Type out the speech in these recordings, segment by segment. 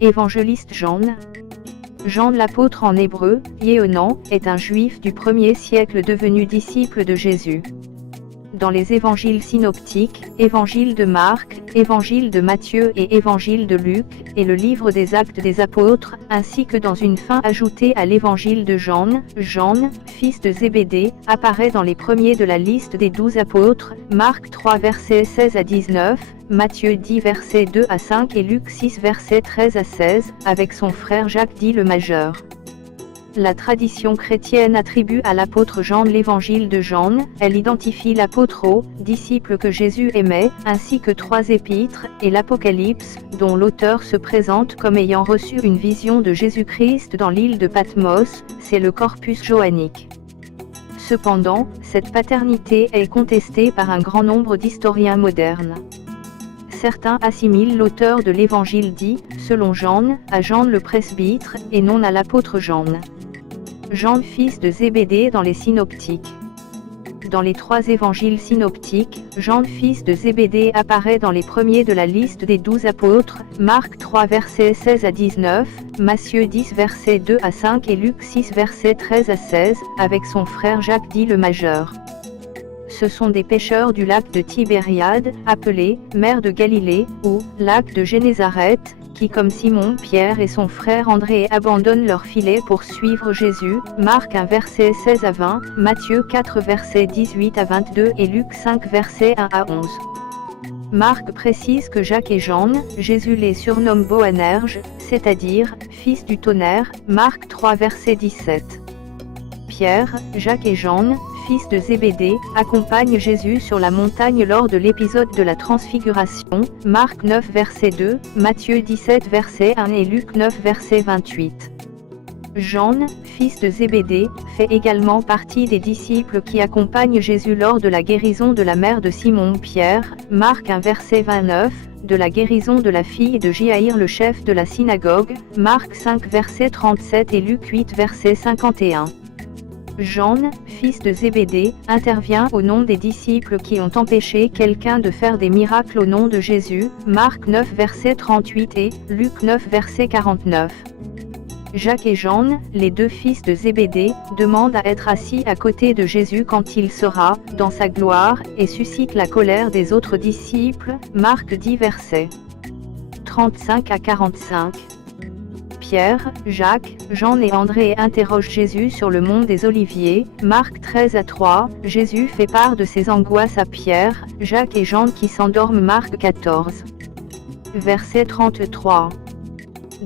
Évangéliste Jean. Jean l'apôtre en hébreu, Yehonan, est un juif du 1er siècle devenu disciple de Jésus. Dans les évangiles synoptiques, évangile de Marc, évangile de Matthieu et évangile de Luc, et le livre des Actes des Apôtres, ainsi que dans une fin ajoutée à l'évangile de Jean, Jean, fils de Zébédée, apparaît dans les premiers de la liste des 12 apôtres, Marc 3 versets 16 à 19, Matthieu 10 versets 2 à 5 et Luc 6 versets 13 à 16, avec son frère Jacques dit le majeur. La tradition chrétienne attribue à l'apôtre Jean l'évangile de Jean, elle identifie l'apôtre au disciple que Jésus aimait, ainsi que 3 épîtres, et l'Apocalypse, dont l'auteur se présente comme ayant reçu une vision de Jésus-Christ dans l'île de Patmos, c'est le corpus johannique. Cependant, cette paternité est contestée par un grand nombre d'historiens modernes. Certains assimilent l'auteur de l'évangile dit, selon Jean, à Jean le presbytre, et non à l'apôtre Jean. Jean fils de Zébédée dans les synoptiques. Dans les 3 évangiles synoptiques, Jean fils de Zébédée apparaît dans les premiers de la liste des 12 apôtres, Marc 3 versets 16 à 19, Matthieu 10 versets 2 à 5 et Luc 6 versets 13 à 16, avec son frère Jacques dit le majeur. Ce sont des pêcheurs du lac de Tibériade, appelé « mer de Galilée » ou « lac de Génézareth », qui comme Simon Pierre et son frère André abandonnent leur filet pour suivre Jésus, Marc 1 verset 16 à 20, Matthieu 4 versets 18 à 22 et Luc 5 versets 1 à 11. Marc précise que Jacques et Jean, Jésus les surnomme Boanerges, c'est-à-dire « fils du tonnerre », Marc 3 verset 17. Pierre, Jacques et Jean, fils de Zébédée, accompagnent Jésus sur la montagne lors de l'épisode de la transfiguration, Marc 9 verset 2, Matthieu 17 verset 1 et Luc 9 verset 28. Jean, fils de Zébédée, fait également partie des disciples qui accompagnent Jésus lors de la guérison de la mère de Simon Pierre, Marc 1 verset 29, de la guérison de la fille de Jaïr le chef de la synagogue, Marc 5 verset 37 et Luc 8 verset 51. Jean, fils de Zébédée, intervient au nom des disciples qui ont empêché quelqu'un de faire des miracles au nom de Jésus, Marc 9 verset 38 et Luc 9 verset 49. Jacques et Jean, les 2 fils de Zébédée, demandent à être assis à côté de Jésus quand il sera dans sa gloire, et suscitent la colère des autres disciples, Marc 10 versets 35 à 45. Pierre, Jacques, Jean et André interrogent Jésus sur le mont des Oliviers, Marc 13 à 3, Jésus fait part de ses angoisses à Pierre, Jacques et Jean qui s'endorment, Marc 14. Verset 33.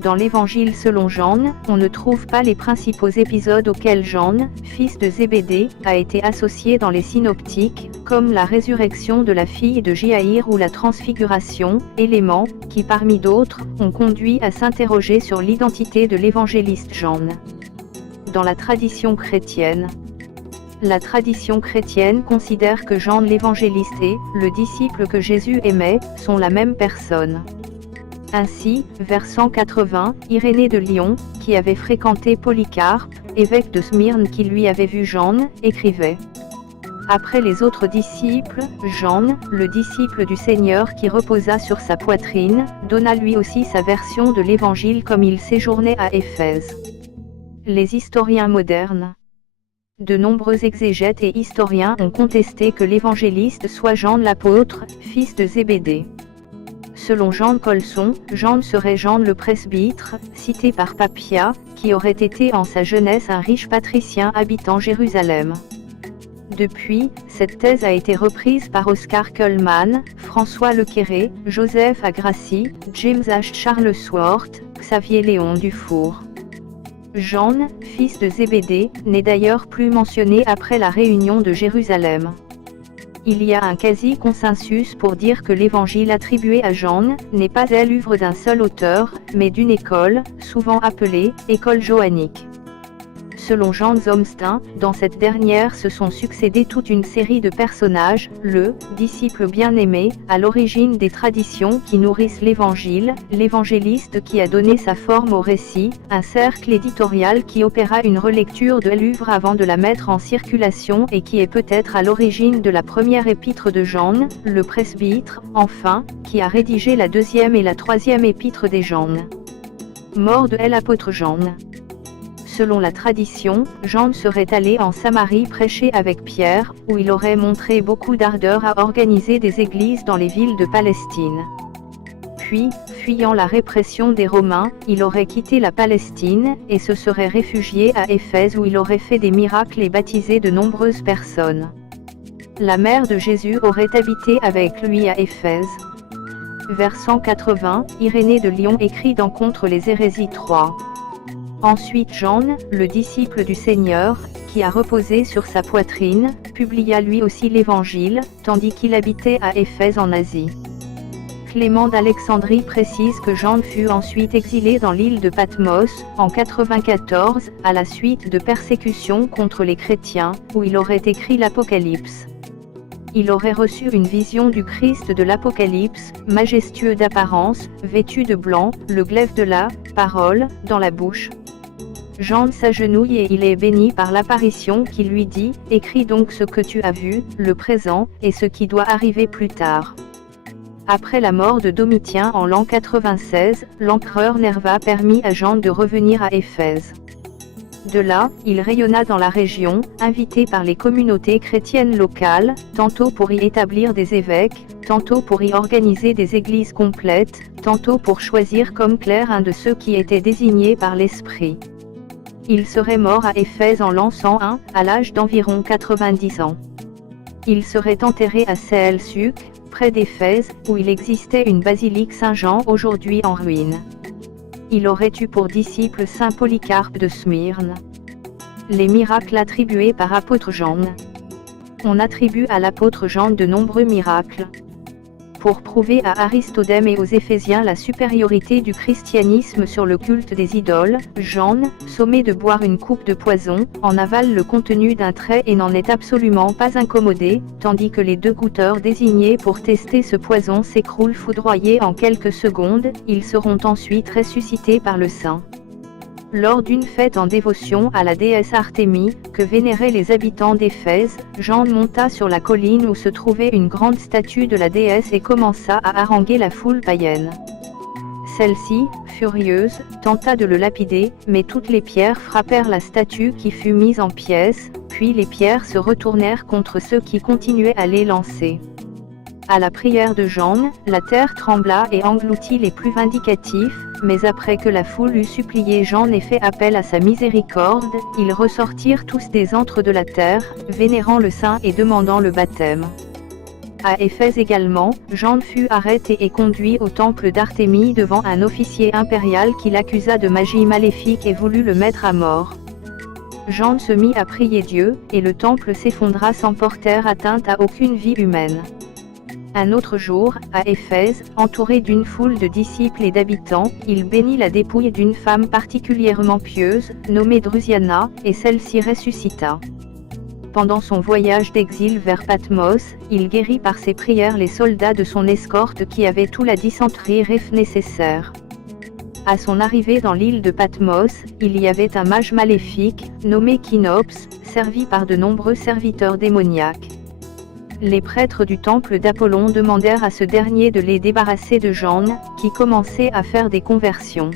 Dans l'évangile selon Jean, on ne trouve pas les principaux épisodes auxquels Jean, fils de Zébédée, a été associé dans les synoptiques, comme la résurrection de la fille de Jaïr ou la transfiguration, éléments, qui parmi d'autres, ont conduit à s'interroger sur l'identité de l'évangéliste Jean. Dans la tradition chrétienne, la tradition chrétienne considère que Jean l'évangéliste et le disciple que Jésus aimait sont la même personne. Ainsi, vers 180, Irénée de Lyon, qui avait fréquenté Polycarpe, évêque de Smyrne qui lui avait vu Jean, écrivait. Après les autres disciples, Jean, le disciple du Seigneur qui reposa sur sa poitrine, donna lui aussi sa version de l'Évangile comme il séjournait à Éphèse. Les historiens modernes. De nombreux exégètes et historiens ont contesté que l'évangéliste soit Jean l'apôtre, fils de Zébédée. Selon Jean Colson, Jean serait Jean le presbytre, cité par Papia, qui aurait été en sa jeunesse un riche patricien habitant Jérusalem. Depuis, cette thèse a été reprise par Oscar Cullmann, François Lequéré, Joseph Agrassi, James H. Charlesworth, Xavier Léon Dufour. Jean, fils de Zébédée, n'est d'ailleurs plus mentionné après la réunion de Jérusalem. Il y a un quasi-consensus pour dire que l'évangile attribué à Jean n'est pas l'œuvre d'un seul auteur, mais d'une école, souvent appelée « école johannique ». Selon Jean Zomstein, dans cette dernière se sont succédés toute une série de personnages, le disciple bien-aimé, à l'origine des traditions qui nourrissent l'évangile, l'évangéliste qui a donné sa forme au récit, un cercle éditorial qui opéra une relecture de l'œuvre avant de la mettre en circulation et qui est peut-être à l'origine de la première épître de Jean, le presbytre, enfin, qui a rédigé la deuxième et la troisième épître des Jean. Mort de l'apôtre Jean. Selon la tradition, Jean serait allé en Samarie prêcher avec Pierre, où il aurait montré beaucoup d'ardeur à organiser des églises dans les villes de Palestine. Puis, fuyant la répression des Romains, il aurait quitté la Palestine, et se serait réfugié à Éphèse où il aurait fait des miracles et baptisé de nombreuses personnes. La mère de Jésus aurait habité avec lui à Éphèse. Vers 180, Irénée de Lyon écrit dans Contre les hérésies 3. Ensuite Jean, le disciple du Seigneur, qui a reposé sur sa poitrine, publia lui aussi l'Évangile, tandis qu'il habitait à Éphèse en Asie. Clément d'Alexandrie précise que Jean fut ensuite exilé dans l'île de Patmos, en 94, à la suite de persécutions contre les chrétiens, où il aurait écrit l'Apocalypse. Il aurait reçu une vision du Christ de l'Apocalypse, majestueux d'apparence, vêtu de blanc, le glaive de la parole dans la bouche. Jean s'agenouille et il est béni par l'apparition qui lui dit « Écris donc ce que tu as vu, le présent, et ce qui doit arriver plus tard ». Après la mort de Domitien en l'an 96, l'empereur Nerva permit à Jean de revenir à Éphèse. De là, il rayonna dans la région, invité par les communautés chrétiennes locales, tantôt pour y établir des évêques, tantôt pour y organiser des églises complètes, tantôt pour choisir comme clerc un de ceux qui étaient désignés par l'Esprit. Il serait mort à Éphèse en l'an 101, à l'âge d'environ 90 ans. Il serait enterré à Seel-Suc, près d'Éphèse, où il existait une basilique Saint-Jean aujourd'hui en ruine. Il aurait eu pour disciple saint Polycarpe de Smyrne. Les miracles attribués par apôtre Jean. On attribue à l'apôtre Jean de nombreux miracles. Pour prouver à Aristodème et aux Éphésiens la supériorité du christianisme sur le culte des idoles, Jean, sommé de boire une coupe de poison, en avale le contenu d'un trait et n'en est absolument pas incommodé, tandis que les deux goûteurs désignés pour tester ce poison s'écroulent foudroyés en quelques secondes, ils seront ensuite ressuscités par le saint. Lors d'une fête en dévotion à la déesse Artémis, que vénéraient les habitants d'Éphèse, Jean monta sur la colline où se trouvait une grande statue de la déesse et commença à haranguer la foule païenne. Celle-ci, furieuse, tenta de le lapider, mais toutes les pierres frappèrent la statue qui fut mise en pièces, puis les pierres se retournèrent contre ceux qui continuaient à les lancer. À la prière de Jean, la terre trembla et engloutit les plus vindicatifs, mais après que la foule eut supplié Jean et fait appel à sa miséricorde, ils ressortirent tous des antres de la terre, vénérant le saint et demandant le baptême. À Éphèse également, Jean fut arrêté et conduit au temple d'Artémis devant un officier impérial qui l'accusa de magie maléfique et voulut le mettre à mort. Jean se mit à prier Dieu, et le temple s'effondra sans porter atteinte à aucune vie humaine. Un autre jour, à Éphèse, entouré d'une foule de disciples et d'habitants, il bénit la dépouille d'une femme particulièrement pieuse, nommée Drusiana, et celle-ci ressuscita. Pendant son voyage d'exil vers Patmos, il guérit par ses prières les soldats de son escorte qui avaient tout la dysenterie nécessaire. À son arrivée dans l'île de Patmos, il y avait un mage maléfique, nommé Kynops, servi par de nombreux serviteurs démoniaques. Les prêtres du temple d'Apollon demandèrent à ce dernier de les débarrasser de Jean, qui commençait à faire des conversions.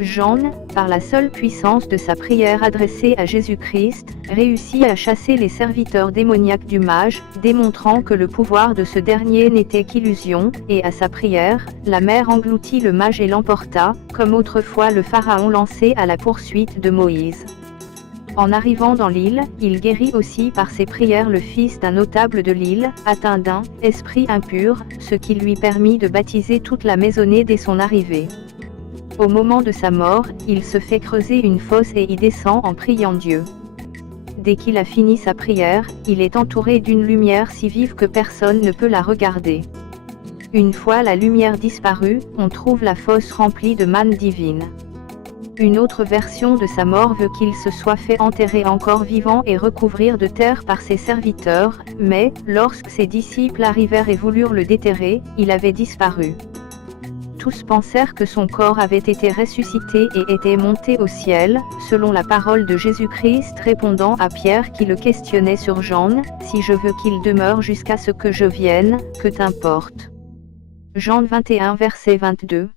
Jean, par la seule puissance de sa prière adressée à Jésus-Christ, réussit à chasser les serviteurs démoniaques du mage, démontrant que le pouvoir de ce dernier n'était qu'illusion, et à sa prière, la mer engloutit le mage et l'emporta, comme autrefois le pharaon lancé à la poursuite de Moïse. En arrivant dans l'île, il guérit aussi par ses prières le fils d'un notable de l'île, atteint d'un esprit impur, ce qui lui permit de baptiser toute la maisonnée dès son arrivée. Au moment de sa mort, il se fait creuser une fosse et y descend en priant Dieu. Dès qu'il a fini sa prière, il est entouré d'une lumière si vive que personne ne peut la regarder. Une fois la lumière disparue, on trouve la fosse remplie de manne divine. Une autre version de sa mort veut qu'il se soit fait enterrer encore vivant et recouvrir de terre par ses serviteurs, mais, lorsque ses disciples arrivèrent et voulurent le déterrer, il avait disparu. Tous pensèrent que son corps avait été ressuscité et était monté au ciel, selon la parole de Jésus-Christ répondant à Pierre qui le questionnait sur Jean, « Si je veux qu'il demeure jusqu'à ce que je vienne, que t'importe » Jean 21 verset 22.